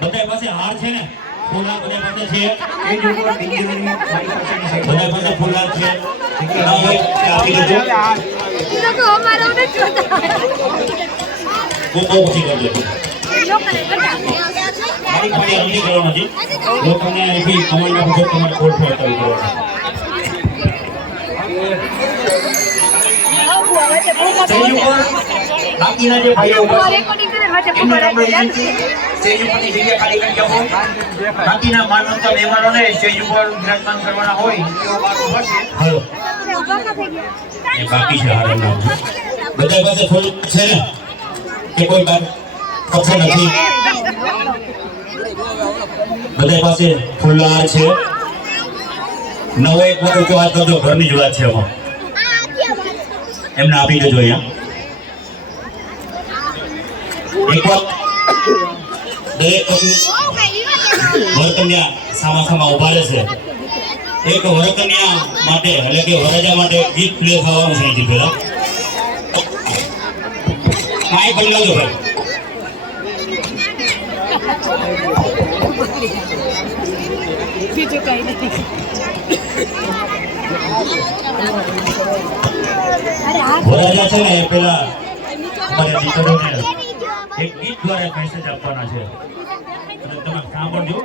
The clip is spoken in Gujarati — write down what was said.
બધા પાસે હાર છે ને? ફૂલા બધા પાસે છે. બધા પાસે ફૂલહાર છે. આપી લોકોને બધા પાસે અરજી છે. લોકોને અહીંથી કમાન્ડના મુજબ તમારે કોલ ફેર કરવી પડે. સ્ટેજ ઉપર બાકીના જે ભાઈઓ ઊભા બાકીના માનવતા મહેમાનોને સ્ટેજ ઉપર કરવાના હોય તેઓ હાલો. એ બાકી છે હાર બધા પાસે ફૂલ છે ને? કે કોઈ બાર કપડો નથી? બધા પાસે ફૂલહાર છે. નવો એક વાર ઊંચો હાથ કરજો ઘરની જ વાત છે એમાં એમને આપી દેજો અહીંયા. દરેક વરકન્યા સામા ઊભા રહેશે એક વરકન્યા માટે એટલે કે વરજા માટે ગીત પ્લે થવાનું છે નથી અરે છે ને પેલા અમારે દીકરોને એક ગીત દ્વારા મેસેજ આપવાના છે. અને તમે સાંભળજો.